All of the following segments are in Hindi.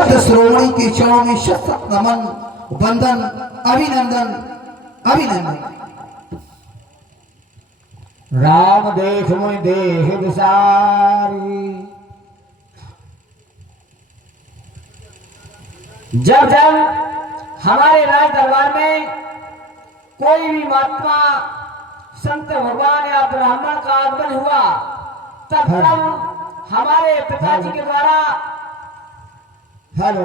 शब्द श्रोमणी के चरणों में शत शत नमन, वंदन, अभिनंदन, अभिनंदन। राम देख मुझ देह विसारी। जब जब हमारे राज दरबार में कोई भी महात्मा संत भगवान या ब्राह्मण का आगमन हुआ, तब तब हमारे पिताजी के द्वारा हेलो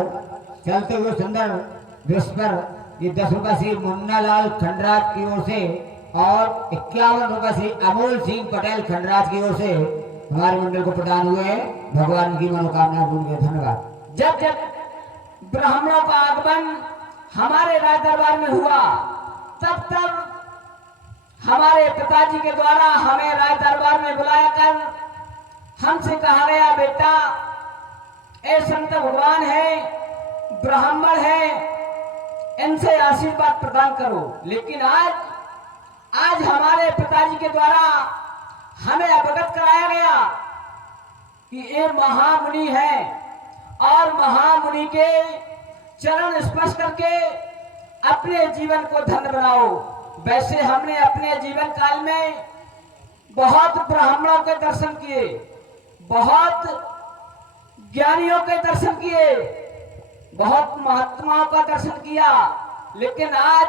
चलते हुए सुंदर दृश्य पर ये 10 रुपये श्री मुन्नालाल खंडराज की ओर से और 51 रुपये श्री अमोल सिंह पटेल खंडराज की ओर से हमारे मंडल को प्रदान हुए। भगवान की मनोकामना पूर्ण हुए। धन्यवाद। जब जब ब्राह्मणों का आगमन हमारे राज दरबार में हुआ, तब तब हमारे पिताजी के द्वारा हमें राज दरबार में बुलाया कर हमसे कहा गया, बेटा ए संत भगवान है, ब्राह्मण है, इनसे आशीर्वाद प्रदान करो। लेकिन आज हमारे पिताजी के द्वारा हमें अवगत कराया गया कि ये महामुनि है और महामुनि के चरण स्पर्श करके अपने जीवन को धन्य बनाओ। वैसे हमने अपने जीवन काल में बहुत ब्राह्मणों के दर्शन किए, बहुत ज्ञानियों के दर्शन किए, बहुत महात्माओं का दर्शन किया, लेकिन आज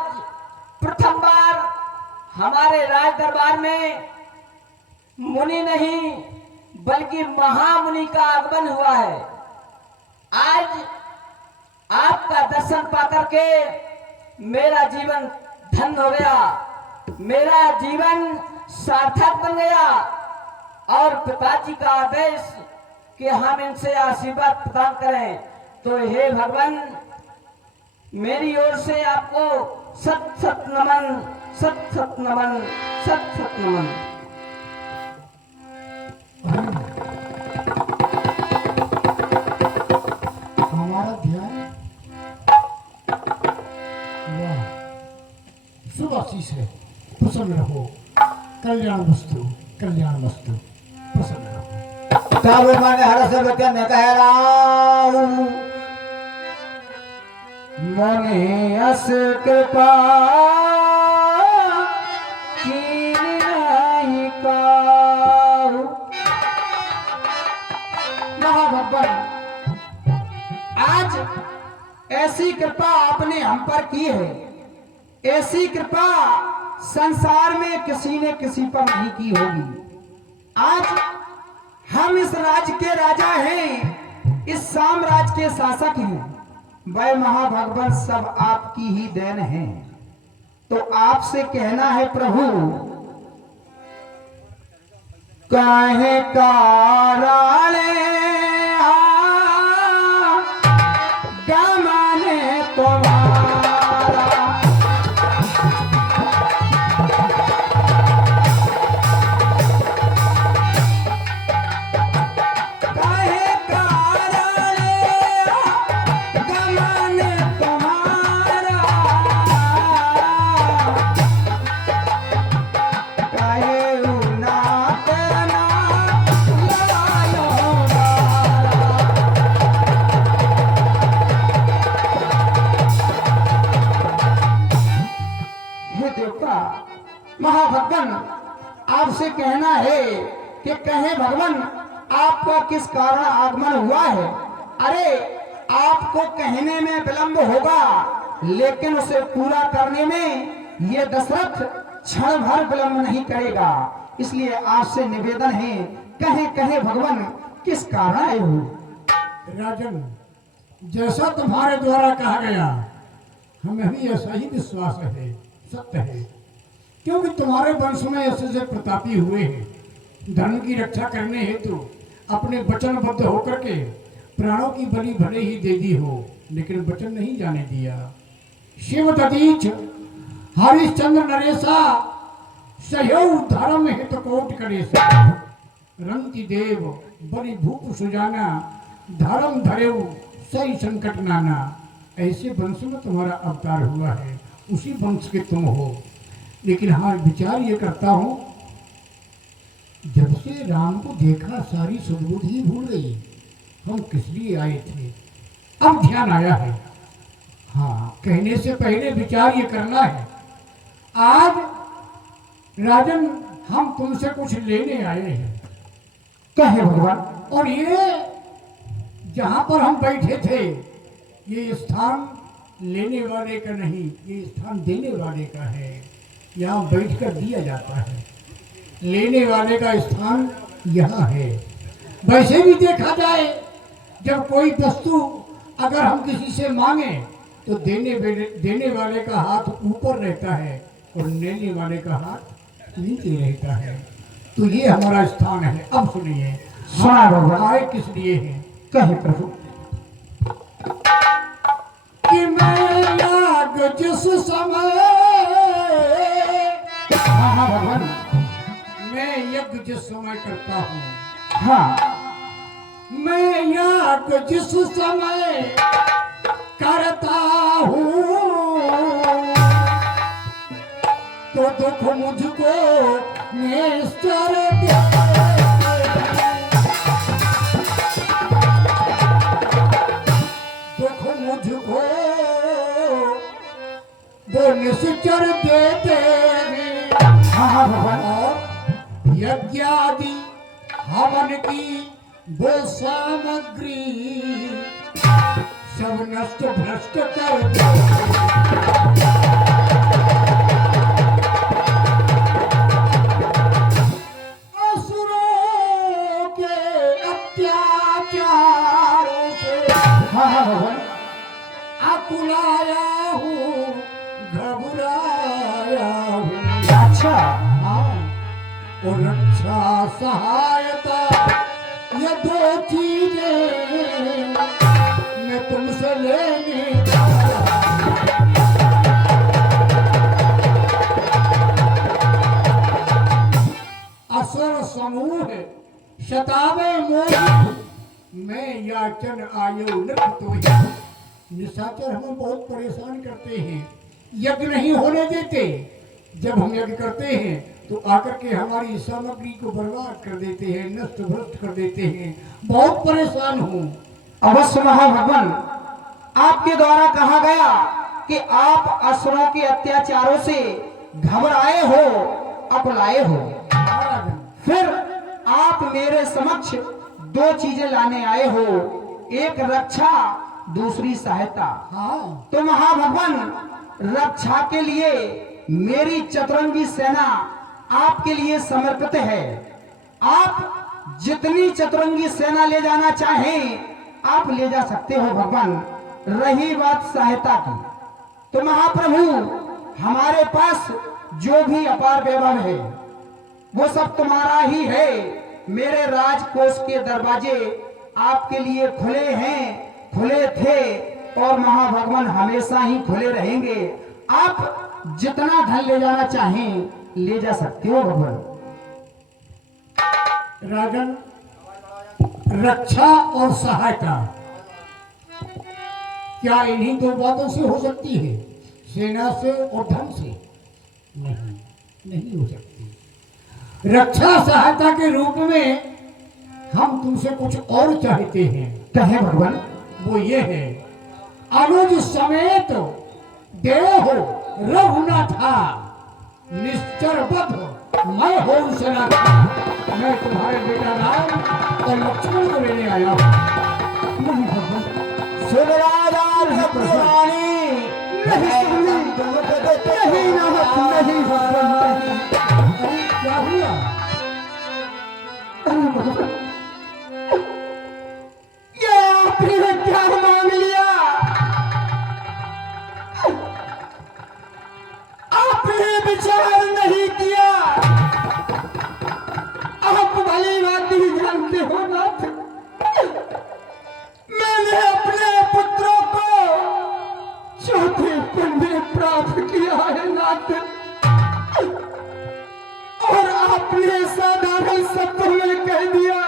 प्रथम बार हमारे राज दरबार में मुनि नहीं बल्कि महामुनि का आगमन हुआ है। आज आपका दर्शन पाकर के मेरा जीवन धन्य हो गया, मेरा जीवन सार्थक बन गया और पिताजी का आदेश कि हम इनसे आशीर्वाद प्रदान करें। तो हे भगवान, मेरी ओर से आपको सत सत नमन, सत सत नमन, सत सत नमन। हमारा ध्यान शुभ आशीष है। प्रसन्न रहो, कल्याण वस्तु, कल्याण वस्तु, प्रसन्न रहो। तब मैंने हर से बचन कह मने अस कृपा की नहीं काहू। महाभगवान, आज ऐसी कृपा आपने हम पर की है, ऐसी कृपा संसार में किसी ने किसी पर नहीं की होगी। आज हम इस राज्य के राजा हैं, इस साम्राज्य के शासक हैं। वह महाभगवान सब आपकी ही देन है। तो आपसे कहना है प्रभु, काहे कारण गमने तुम्हारा, काहे कारण गमने तुम्हारा, काहे उन्नात ना लायो हे देवता महाभगवान, आपसे कहना है कि कहे भगवान आपका किस कारण आगमन हुआ है। अरे आपको कहने में विलंब होगा, लेकिन उसे पूरा करने में ये दशरथ क्षण भर विलंब नहीं करेगा। इसलिए आपसे निवेदन है, कहे कहे भगवान किस कारण आए हो। राजन, जैसा तुम्हारे द्वारा कहा गया हमें भी ऐसा ही विश्वास है, सत्य है। क्योंकि तुम्हारे वंश में ऐसे से प्रतापी हुए हैं। धर्म की रक्षा करने हेतु अपने वचनबद्ध होकर के प्राणों की बलि भले ही दे दी हो, लेकिन वचन नहीं जाने दिया। शिव दधीच हरिश्चंद्र नरेशा सहयोग धर्म हित कोट करेशा, रंति देव बलि भूप सुजाना, धर्म धरेव सही संकट नाना। ऐसे वंश में तुम्हारा अवतार हुआ है, उसी वंश के तुम हो। लेकिन हाँ, विचार ये करता हूँ, जब से राम को देखा सारी सद्बुद्धि भूल गई। हम किस लिए आए थे, अब ध्यान आया है। हाँ, कहने से पहले विचार ये करना है। आज राजन हम तुमसे कुछ लेने आए हैं। कहे भगवान। और ये जहां पर हम बैठे थे, ये स्थान लेने वाले का नहीं, ये स्थान देने वाले का है। यहाँ बैठकर दिया जाता है, लेने वाले का स्थान यहाँ है। वैसे भी देखा जाए, जब कोई वस्तु अगर हम किसी से मांगे तो देने वाले का हाथ ऊपर रहता है और लेने वाले का हाथ नीचे रहता है। तो ये हमारा स्थान है। अब सुनिए, सुना भगवान। आए किस लिए हैं? कहे प्रभु। कि मैं याग जिस समय, हाँ भगवान। मैं यज्ञ जिस समय करता हूँ, हाँ मैं याग जिस समय करता हूँ, तो दुख मुझको निश्चर दुख मुझको वो निश्चर देते हैं। हाँ भगवान। और यज्ञ आदि हवन की वो सामग्री सब नष्ट भ्रष्ट कर असुरों के अत्याचारों से हाँ भगवान। अकुलाया हूँ, घबराया हूँ। अच्छा। हाँ, और रक्षा सहायता ये दो चीजें मैं तुमसे लेने असुर समूह शतावे मोह, मैं याचन आयो नृप तो निशाचर हमें बहुत परेशान करते हैं, यज्ञ नहीं होने देते। जब हम यज्ञ करते हैं तो आकर के हमारी सामग्री को बर्बाद कर देते हैं, नष्ट भ्रष्ट कर देते हैं। बहुत परेशान हूँ। अवश्य महाभगवान, आपके द्वारा कहा गया कि आप असुरों के अत्याचारों से घबराए हो, अकुलाए हो। फिर आप मेरे समक्ष दो चीजें लाने आए हो, एक रक्षा, दूसरी सहायता। हाँ, तो महाभगवान, रक्षा के लिए मेरी चतुरंगी सेना आपके लिए समर्पित है। आप जितनी चतुरंगी सेना ले जाना चाहें आप ले जा सकते हो भगवान। रही बात सहायता की, तो महाप्रभु हमारे पास जो भी अपार वैभव है वो सब तुम्हारा ही है। मेरे राजकोष के दरवाजे आपके लिए खुले हैं, खुले थे और महाभगवान हमेशा ही खुले रहेंगे। आप जितना धन ले जाना चाहें ले जा सकते हो भगवान। राजन, रक्षा और सहायता क्या इन्हीं दो बातों से हो सकती है? सेना से और धन से? नहीं, नहीं हो सकती। रक्षा सहायता के रूप में हम तुमसे कुछ और चाहते हैं। कहे भगवान। वो ये है, अनुज समेत देहो रघुनाथा, निश्चर बद्ध मैं हो सेना का। मैं तुम्हारे बेटा राम और लक्ष्मण को लेने आया हूँ। नहीं भगवान। सुनराजा रानी नहीं सुनी, नहीं नामक नहीं भगवान। अरे क्या हुआ? अरे भगवान, ये आपने क्या मांग लिया? आपने विचार नहीं किया। आप भली बात ही जानते हो नाथ, मैंने अपने पुत्रों को चौथे कुंड में प्राप्त किया है नाथ, और आपने साधारण शब्दों में कह दिया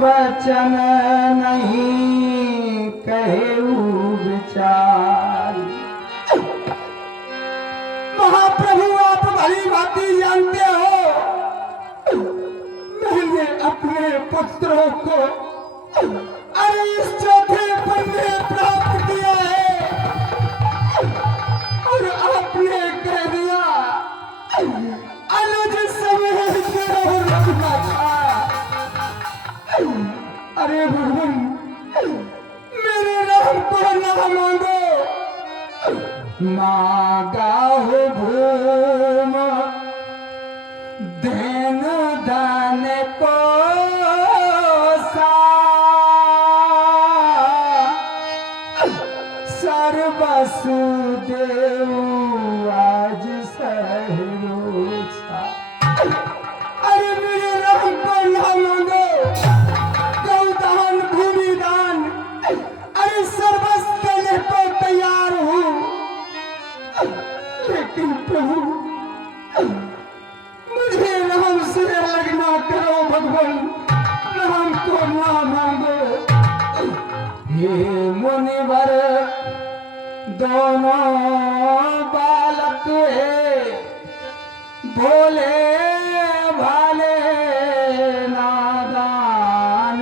बचन नहीं कहू विचार। महाप्रभु आप भली भांति जानते हो, मैंने अपने पुत्रों को अरे इस चौथे पन में प्राप्त किया है और आपने कह दिया अनुज समय रखना था। अरे भगवान मेरे राम को ना मांगो, मांगा हो भूम देन दान को वसुदेव आज सहरोसा। अरे मेरे राम को ना मांगो, गौदान भूमि दान अरे सर्वस्व देने को तैयार हूँ, लेकिन प्रभु मुझे राम से लगना करो भगवान, राम को ना मांगो। ये मुनिवर दोनों बालक भोले भाले नादान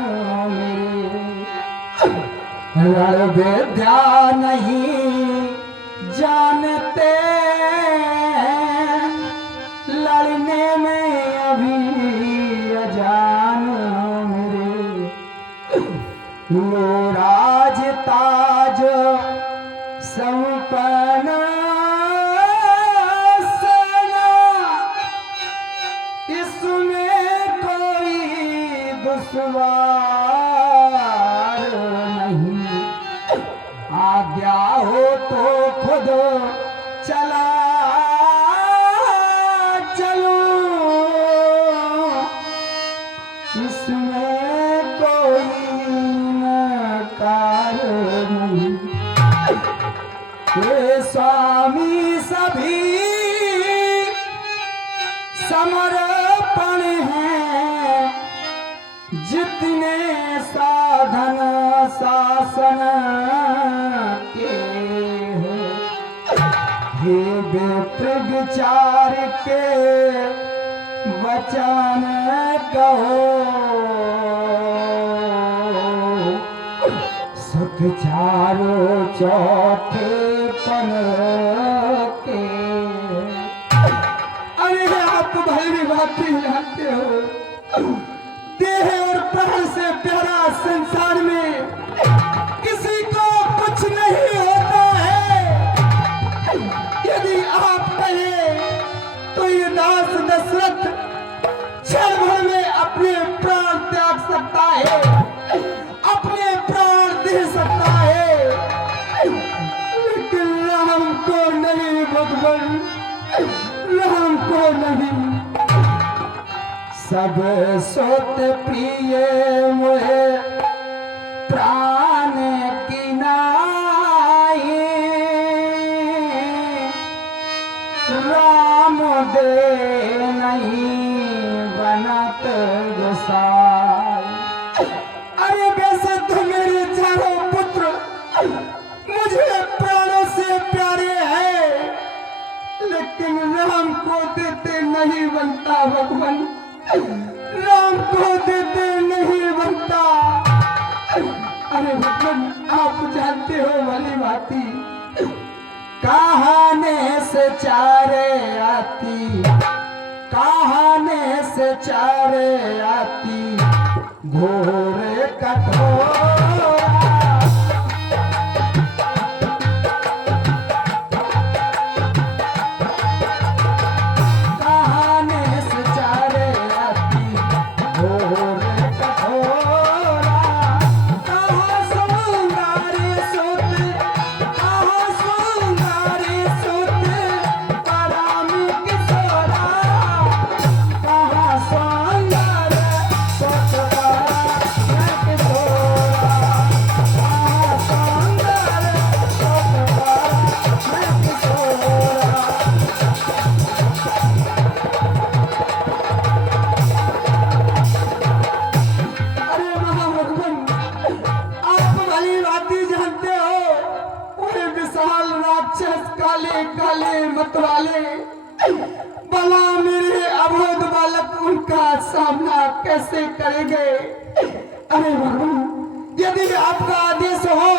मेरे विद्या नहीं जानते, लड़ने में अभी अजान मेरे। लो राज ताज संपन्न सेना, इसमें कोई दुश्वार नहीं। आज्ञा हो तो खुद चला चलूं, इसमें कोई नकार नहीं। हे स्वामी सभी समर्पण हैं, जितने साधन शासन के हैं। हे विप्र विचार के वचन कहो, सुख चारों चौथे पन के। अरे आप भली भांति जानते हो, देह और प्राण से प्यारा संसार में किसी को कुछ नहीं होता है। यदि आप कहे तो ये दास दशरथ क्षण भर में अपने प्राण त्याग सकता है, अपने प्राण दे सकता है, लेकिन राम को नहीं भगवान, राम को नहीं। सब सोत प्रिय मुझे प्राण की नाई, राम दे नहीं बनत गोसाई। अरे वैसे तो मेरे चारों पुत्र मुझे प्राणों से प्यारे हैं, लेकिन राम को देते नहीं बनता भगवान, राम को देते नहीं बनता। अरे भगवान आप जानते हो भली भांति, कहाने से चारे आती, कहाने से चारे आती घोर कठोरा। Oh वाले मत वाले भला मेरे अबोध बालक उनका सामना कैसे करेंगे। अरे भगवान, यदि आपका आदेश हो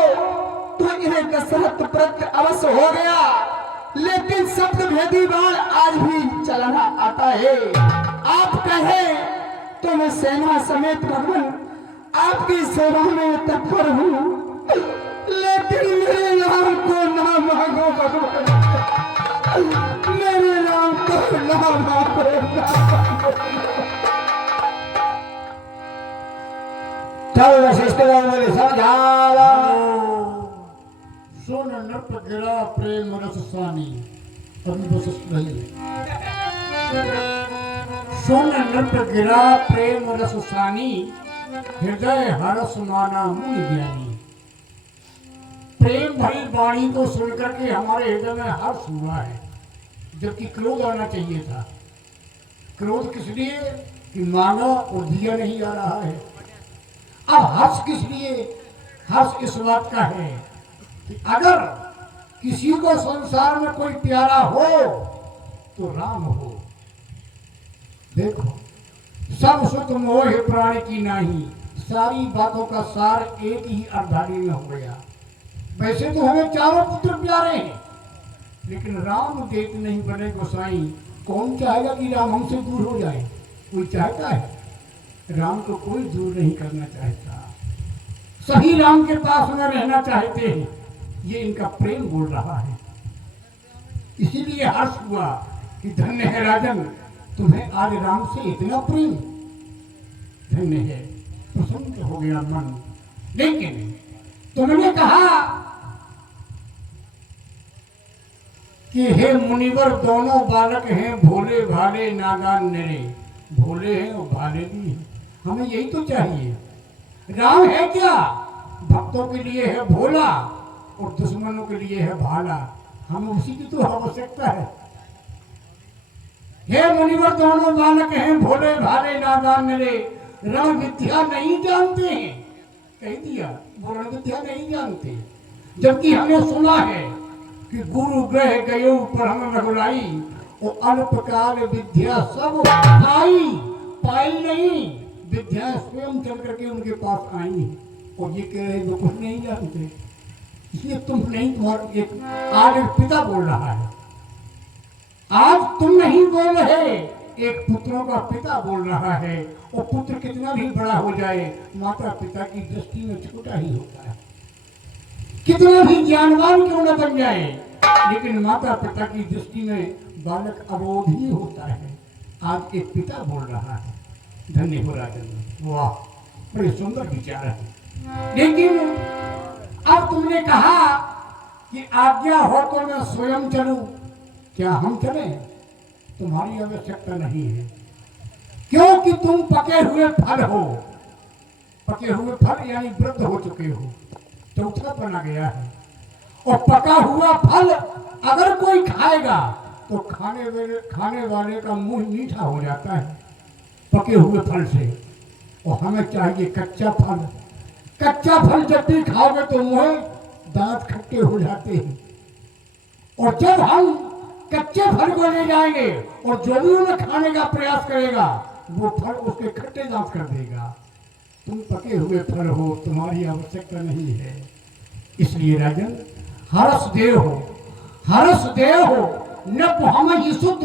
तो इन्हें दशरथ प्रत्य अवश्य हो गया, लेकिन शब्द भेदी बाण आज भी चलाना आता है। आप कहें तो मैं सेना समेत भगवान आपकी सेवा में तत्पर हूँ, लेकिन मेरे नाम को ना मांगो भगवान, मेरे नाम को ना मांगो, तब वशिष्ठ बोले समझावा। सुन नृप गिरा प्रेम रस सानी, अभी वशिष्ठ रही। सुन नृप गिरा प्रेम रस सानी, हृदय हरस माना मुनि ज्ञानी। प्रेम भरी वाणी को सुनकर के हमारे हृदय में हर्ष हुआ है, जबकि क्रोध आना चाहिए था। क्रोध किस लिए कि मांगा और दिया नहीं आ रहा है। अब हर्ष किस लिए? हर्ष इस बात का है कि अगर किसी को संसार में कोई प्यारा हो तो राम हो। देखो, सब सुख मोह प्राण की नाही, सारी बातों का सार एक ही अर्धांगिनी में हो गया। वैसे तो हमें चारों पुत्र प्यारे हैं, लेकिन राम देत नहीं बने गोसाई। कौन चाहेगा कि राम हमसे दूर हो जाए? कोई चाहता है? राम को कोई दूर नहीं करना चाहता, सभी राम के पास में रहना चाहते हैं। ये इनका प्रेम बोल रहा है। इसीलिए हर्ष हुआ कि धन्य है राजन, तुम्हें आज राम से इतना प्रेम। धन्य है, प्रसन्न हो गया मन। लेकिन तुमने कहा कि हे मुनिवर, दोनों बालक हैं भोले भाले नादान निरे। भोले हैं और भाले भी हैं, हमें यही तो चाहिए। राम है क्या? भक्तों के लिए है भोला और दुश्मनों के लिए है भाला। हमें उसी की तो आवश्यकता है। हे मुनिवर, दोनों बालक हैं भोले भाले नादान निरे, रण विद्या नहीं जानते हैं। कह दिया, वो रण विद्या नहीं जानते, जबकि हमने सुना है कि गुरु ग्रह गयो पर हम रघुलाई, और अल्पकाल विद्या सब आई पाई नहीं। विद्या स्वयं चल करके उनके पास आई, और ये कह रहे जो कुछ नहीं जानते। इसलिए तुम नहीं, तुम्हारा एक आज एक पिता बोल रहा है, आज तुम नहीं बोल रहे, एक पुत्रों का पिता बोल रहा है। और पुत्र कितना भी बड़ा हो जाए, माता पिता की दृष्टि में छोटा ही होता है। कितना भी ज्ञानवान क्यों न बन जाए, लेकिन माता पिता की दृष्टि में बालक अबोध ही होता है। आज एक पिता बोल रहा है। धन्य हो राजन, वाह, बड़े सुंदर विचार है। लेकिन अब तुमने कहा कि आज्ञा हो तो मैं स्वयं चलूं। क्या हम चलें? तुम्हारी आवश्यकता नहीं है, क्योंकि तुम पके हुए फल हो। पके हुए फल यानी वृद्ध हो चुके हो, चौथा बना गया है। और पका हुआ फल अगर कोई खाएगा तो खाने वाले का मुंह मीठा हो जाता है पके हुए फल से। और हमें चाहिए कच्चा फल। कच्चा फल जब भी खाओगे तो मुंह दांत खट्टे हो जाते हैं। और जब हम कच्चे फल को ले जाएंगे और जो भी उन्हें खाने का प्रयास करेगा, वो फल उसके खट्टे दांत कर देगा। तुम पके हुए फल हो, तुम्हारी आवश्यकता नहीं है। इसलिए राजन, हरस देव हो, हरस देव हो, न हम ही शुद्ध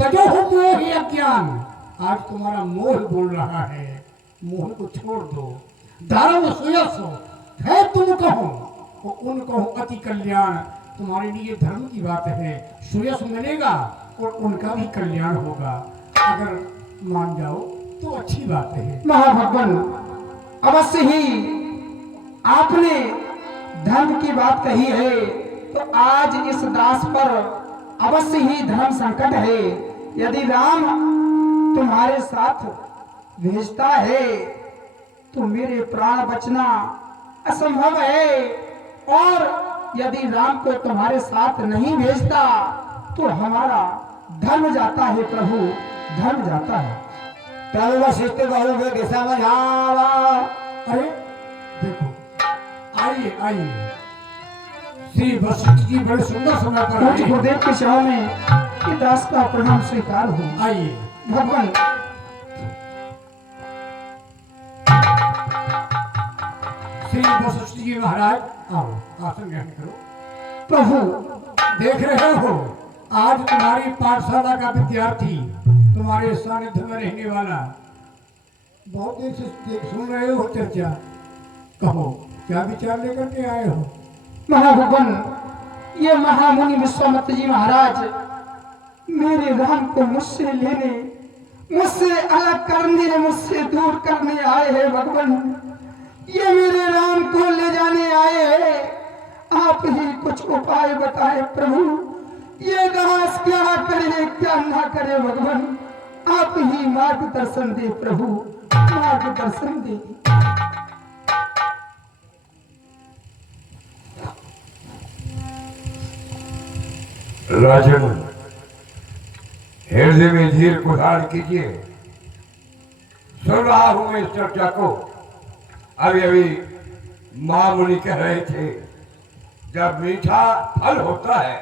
तजो हो मोह अज्ञान। आज तुम्हारा मोह बोल रहा है, मोह को छोड़ दो। धर्म सुयस हो है तुम कहो, और उन कहो अति कल्याण। तुम्हारे लिए धर्म की बात है, सुयस मिलेगा और उनका भी कल्याण होगा। अगर मान जाओ तो अच्छी बात है। महाभगवान, अवश्य ही आपने धर्म की बात कही है, तो आज इस दास पर अवश्य ही धर्म संकट है। यदि राम तुम्हारे साथ भेजता है तो मेरे प्राण बचना असंभव है, और यदि राम को तुम्हारे साथ नहीं भेजता तो हमारा धर्म जाता है प्रभु, धर्म जाता है। तब वशिष्ठ बहु समझावा। अरे देखो, आइए आइए, श्री वशिष्ठ जी बड़े सुंदर समय पर पूज्य आए। गुरुदेव के चरणों में कि दास का प्रणाम स्वीकार हो। आइए। भगवान श्री वशिष्ठ जी महाराज आओ, आसन ग्रहण करो। प्रभु देख रहे हो, आज तुम्हारी पाठशाला का विद्यार्थी, तुम्हारे सानिध्य में रहने वाला, बहुत देर से सुन रहे हो चर्चा। कहो, क्या विचार लेकर के आए हो? महाभगवान, ये महामुनि विश्वामित्र जी महाराज मेरे राम को मुझसे लेने, मुझसे अलग करने, मुझसे दूर करने आए हैं। भगवान, ये मेरे राम को ले जाने आए हैं। आप ही कुछ उपाय बताए प्रभु, ये दास क्या करे क्या ना करे। भगवान, आप ही मार्गदर्शन दे प्रभु, मार्गदर्शन दे। राजन, हृदय में धीर को धारण कीजिए। सुन रहा हूं मैं इस चर्चा को। अभी अभी महामुनि कह रहे थे, जब मीठा फल होता है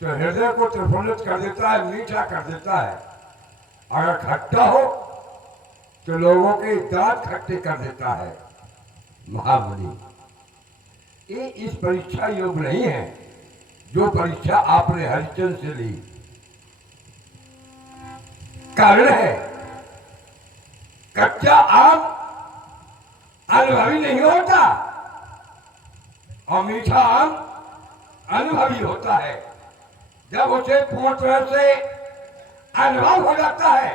तो हृदय को प्रफुल्लित कर देता है, मीठा कर देता है। अगर खट्टा हो तो लोगों के दांत खट्टे कर देता है। महामुनि, ये इस परीक्षा योग नहीं है जो परीक्षा आपने हरिचंद से ली। कारण है, कच्चा आम अनुभवी नहीं होता और मीठा आम अनुभवी होता है। जब उसे पूर्ण तरह से अनुभव हो जाता है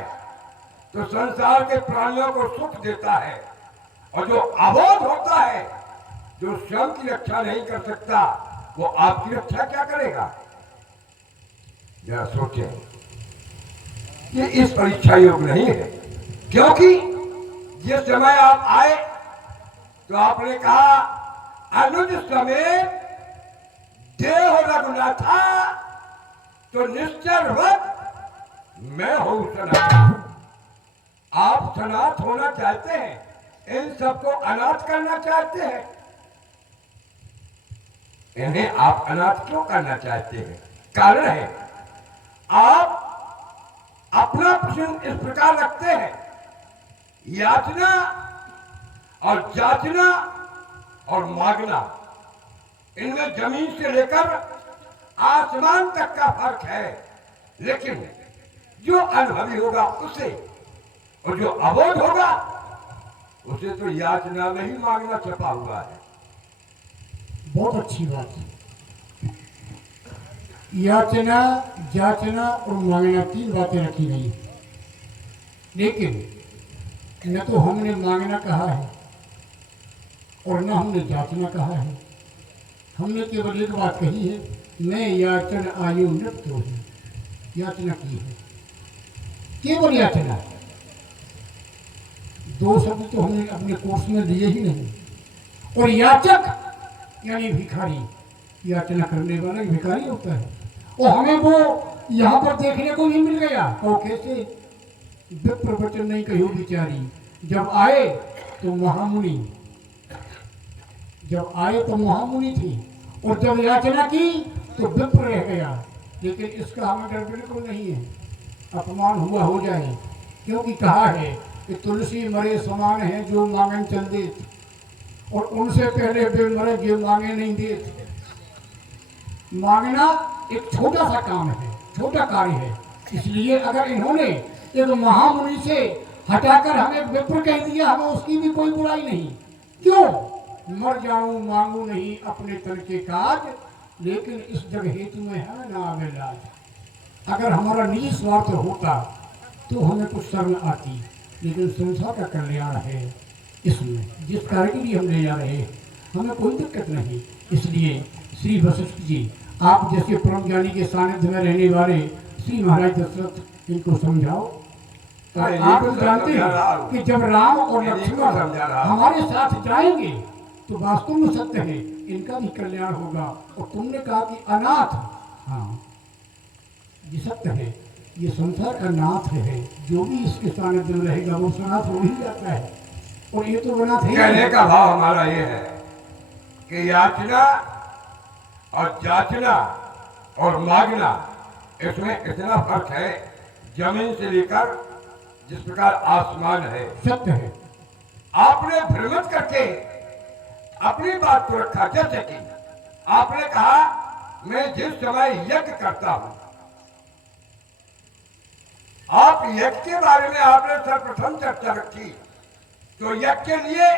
तो संसार के प्राणियों को सुख देता है, और जो अबोध होता है, जो स्वयं की रक्षा नहीं कर सकता, वो आपकी रक्षा क्या करेगा? जरा सोचें, ये इस परीक्षा योग नहीं है। क्योंकि जिस समय आप आए तो आपने कहा, अनुज समेत देह रघुनाथा, तो निश्चरवत मैं हूं सनातन। आप सनात होना चाहते हैं, इन सबको अनाथ करना चाहते हैं। इन्हें आप अनाथ क्यों करना चाहते हैं? कारण है, आप अपना प्रश्न इस प्रकार रखते हैं, याचना और जाचना और मांगना, इनमें जमीन से लेकर आसमान तक का फर्क है। लेकिन जो अनुभवी होगा उसे, और जो अबोध होगा उसे तो याचना में ही मांगना छपा हुआ है। बहुत अच्छी बात है। याचना, जाचना और मांगना, तीन बातें रखी गई। लेकिन न तो हमने मांगना कहा है और न हमने जाचना कहा है। हमने केवल एक बात कही है, मैं याचन आयु नृत्य हो, याचना की है, केवल याचना। दो शब्द तो हमने अपने कोर्स में दिए ही नहीं। और याचक यानी भिखारी, याचना करने वाला भिखारी होता है। और हमें वो यहाँ पर देखने को नहीं मिल गया। और कैसे? विप्र वचन नहीं कहो बिचारी, जब आए तो महामुनि, जब आए तो महामुनि थी, और जब याचना की तो विप्र रह गया। लेकिन इसका हमें डर बिल्कुल नहीं है, अपमान हुआ हो जाए। क्योंकि कहा है कि तुलसी मरे समान है जो मांगन चल देत, और उनसे पहले वे मरे जो मांगे नहीं देत। मांगना एक छोटा सा काम है, छोटा कार्य है। इसलिए अगर इन्होंने एक महामुनि से हटाकर हमें विप्र कह दिया, हमें उसकी भी कोई बुराई नहीं। क्यों? मर जाऊं मांगू नहीं अपने तन के काज, लेकिन इस जग हेतु में है ना आवे लाज। अगर हमारा निजी स्वार्थ होता तो हमें कुछ शर्म आती, लेकिन संसार का कल्याण है इसमें, जिस कार्य के लिए हम ले जा रहे हैं, हमें कोई दिक्कत नहीं। इसलिए श्री वशिष्ठ जी, आप जैसे परम ज्ञानी के सानिध्य में रहने वाले श्री महाराज दशरथ, इनको समझाओ। तो आप जानते हैं कि जब राम और लक्ष्मण हमारे साथ जाएंगे तो वास्तव में सत्य है, इनका भी कल्याण होगा। और तुमने कहा कि अनाथ, हाँ ये सत्य है, ये संसार का नाथ है। जो भी इसके सानिध्य में रहेगा वो सनाथ हो ही जाता है। और ये तो अनाथ है। कहने का भाव हमारा ये है कि याचना और जाचना और मांगना इसमें इतना फर्क है, जमीन से लेकर जिस प्रकार आसमान है। सत्य है। आपने भ्रमित करके अपनी बात को रखा, जैसे कि आपने कहा मैं जिस समय यज्ञ करता हूं, आप यज्ञ के बारे में आपने सर्वप्रथम चर्चा रखी, तो यज्ञ के लिए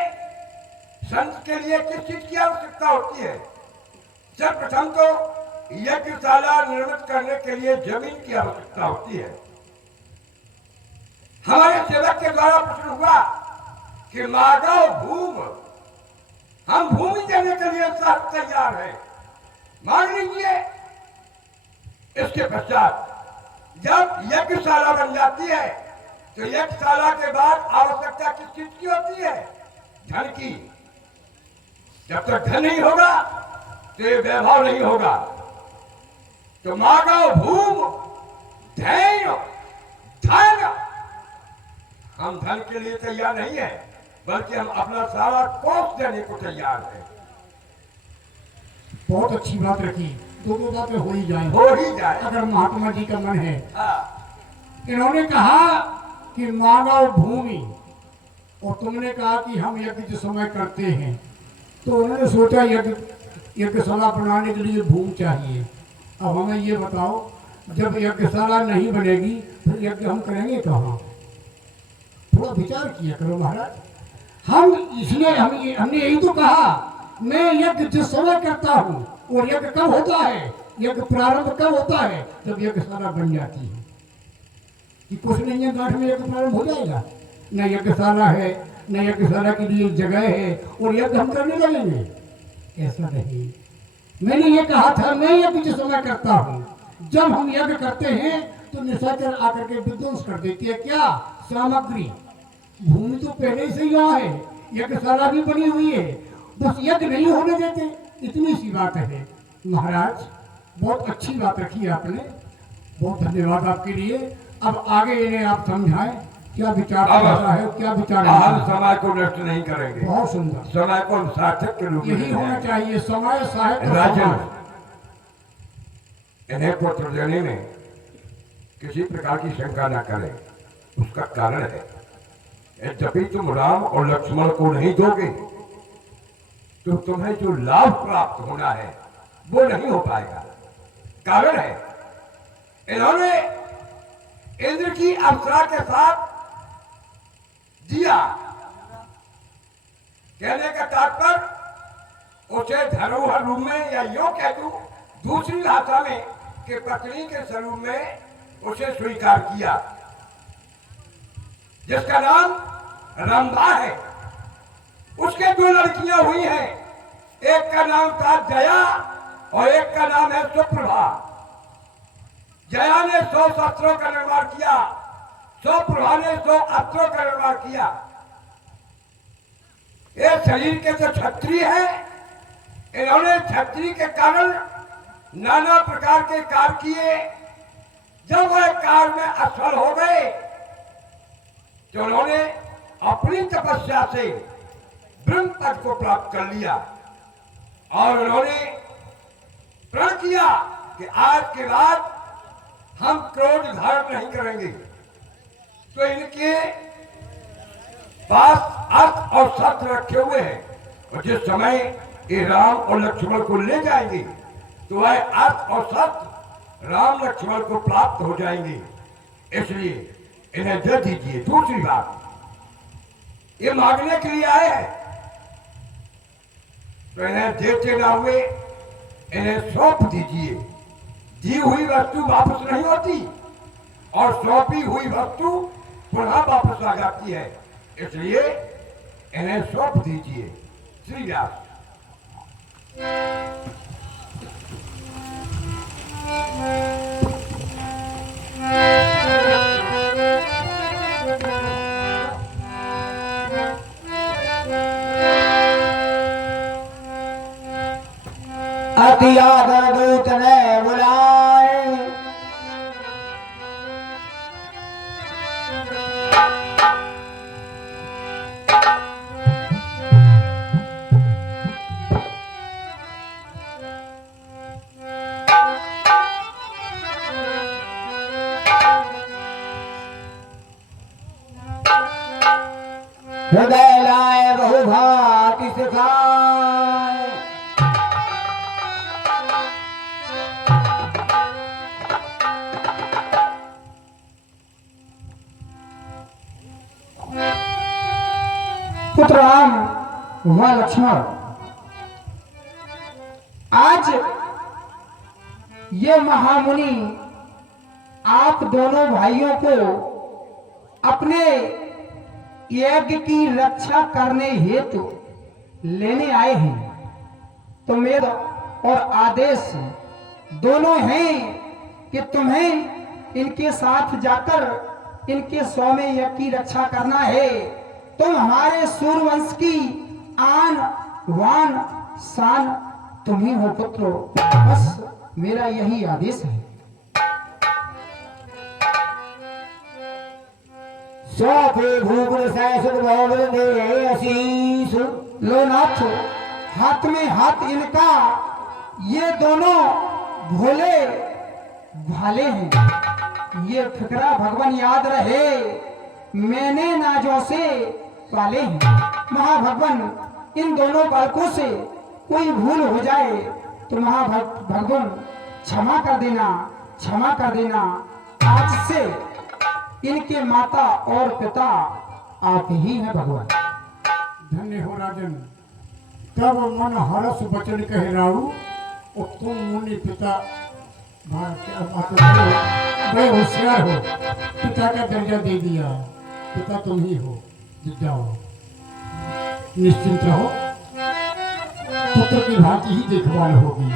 संत के लिए किस चीज की आवश्यकता होती है? सर्वप्रथम तो यज्ञशाला निर्मित करने के लिए जमीन की आवश्यकता होती है। हमारे सेवक के द्वारा प्रश्न हुआ कि मांगो भूम, हम भूमि देने के लिए सब तैयार हैं, मांग लीजिए। इसके पश्चात जब यज्ञशाला बन जाती है तो यज्ञशाला के बाद आवश्यकता किस चीज की होती है? धन की। जब तक धन नहीं होगा तो ये वैभव नहीं होगा। तो मांगो भूम धैर्य धन। हम धन के लिए तैयार नहीं है, बल्कि हम अपना सारा कोष देने को तैयार है। बहुत अच्छी बात रखी। दो बातें हो ही जाए, अगर महात्मा जी का मन है। हाँ। इन्होंने कहा कि मांगो भूमि, और तुमने कहा कि हम यज्ञ जो समय करते हैं, तो उन्होंने सोचा यज्ञशाला बनाने के लिए भूमि चाहिए। अब हमें ये बताओ, जब यज्ञशाला नहीं बनेगी फिर यज्ञ हम करेंगे कहाँ? थोड़ा विचार किया करो महाराज। हम इसलिए हमने यही तो कहा, मैं यज्ञ जिस समय करता हूँ। और यज्ञ कब होता है? यज्ञ प्रारंभ कब होता है? जब यज्ञशाला बन जाती है। कि कुछ नहीं है गांठ में यज्ञ प्रारंभ हो जाएगा? न यज्ञशाला है, न यज्ञशाला के लिए जगह है, और यज्ञ हम करने लगेंगे? ऐसा नहीं। मैंने ये कहा था, मैं यज्ञ जिस समय करता हूँ। जब हम यज्ञ करते हैं तो निशाचर आकर के विध्वंस कर देती है। क्या? सामग्री। भूमि तो पहले से ही यहाँ है, यज्ञशाला भी बनी हुई है, बस यज्ञ नहीं होने देते, इतनी सी बात है। महाराज बहुत अच्छी बात रखी आपने, बहुत धन्यवाद आपके लिए। अब आगे इन्हें आप समझाएं, क्या विचार है, क्या विचार है। हम समय को नष्ट नहीं करेंगे। बहुत सुंदर। समय को सार्थक के रूप में यही होना चाहिए, समय साहित्य। राजन, इन्हें पुत्र देने में किसी प्रकार की शंका न करें। उसका कारण है, यद्यपि तुम राम और लक्ष्मण को नहीं दोगे तो तुम्हें जो लाभ प्राप्त होना है वो नहीं हो पाएगा। कारण है, इन्होंने इंद्र की अप्सरा के साथ दिया। कहने का तात्पर्य उसे धरोहर रूप में, या यूं कह दूं दूसरी भाषा में कि पत्नी के स्वरूप में उसे स्वीकार किया, जिसका नाम रंभा है। उसके दो लड़कियां हुई हैं, एक का नाम था जया और एक का नाम है सुप्रभा। जया ने 100 शस्त्रों का निर्माण किया, सुप्रभा ने 100 अस्त्रों का निर्माण किया। ये शरीर के जो क्षत्रिय हैं, इन्होंने क्षत्रिय के कारण नाना प्रकार के कार्य किए। जब वह कार्य में असफल हो गए तो उन्होंने अपनी तपस्या से ब्रह्म पद को प्राप्त कर लिया और उन्होंने प्रण किया कि आज के बाद हम क्रोध धारण नहीं करेंगे। तो इनके पास अस्त्र और शस्त्र रखे हुए हैं, और जिस समय ये राम और लक्ष्मण को ले जाएंगे तो वह अस्त्र और शस्त्र राम लक्ष्मण को प्राप्त हो जाएंगे। इसलिए इन्हें दे दीजिए। दूसरी बात, ये मांगने के लिए आए हैं तो इन्हें देते ना हुए इन्हें सौंप दीजिए। दी हुई वस्तु वापस नहीं होती और सौंपी हुई वस्तु पुनः वापस आ जाती है, इसलिए इन्हें सौंप दीजिए। श्री व्यास। अति आदर दूत ने बुलाए, हृदय लाए बहु भांति सिखाए। पुत्र राम व लक्ष्मण, आज ये महामुनि आप दोनों भाइयों को अपने यज्ञ की रक्षा करने हेतु लेने आए हैं। तो मेरा और आदेश दोनों हैं कि तुम्हें इनके साथ जाकर इनके सौम्य यज्ञ की रक्षा करना है। तुम हमारे सूर्यवंश की आन वान शान तुम ही हो पुत्रो, बस मेरा यही आदेश है। सौंपे भूगुण सैसुर भवन दे आशीष। लो नाथ, हाथ में हाथ इनका, ये दोनों भोले भाले हैं। ये फिक्रा भगवान याद रहे, मैंने नाजों से पाले हैं। महाभगवान इन दोनों बालकों से कोई भूल हो जाए तो महाभगवान क्षमा कर देना, क्षमा कर देना। आज से इनके माता और पिता आप ही हैं भगवान। धन्य हो राजन, तब मन हरस बचन कहे राहु, और तुम मुनि पिता बड़े होशियार हो, पिता का दर्जा दे दिया। पिता तुम ही हो, जाओ निश्चिंत रहो, पुत्र की भांति ही देखभाल होगी।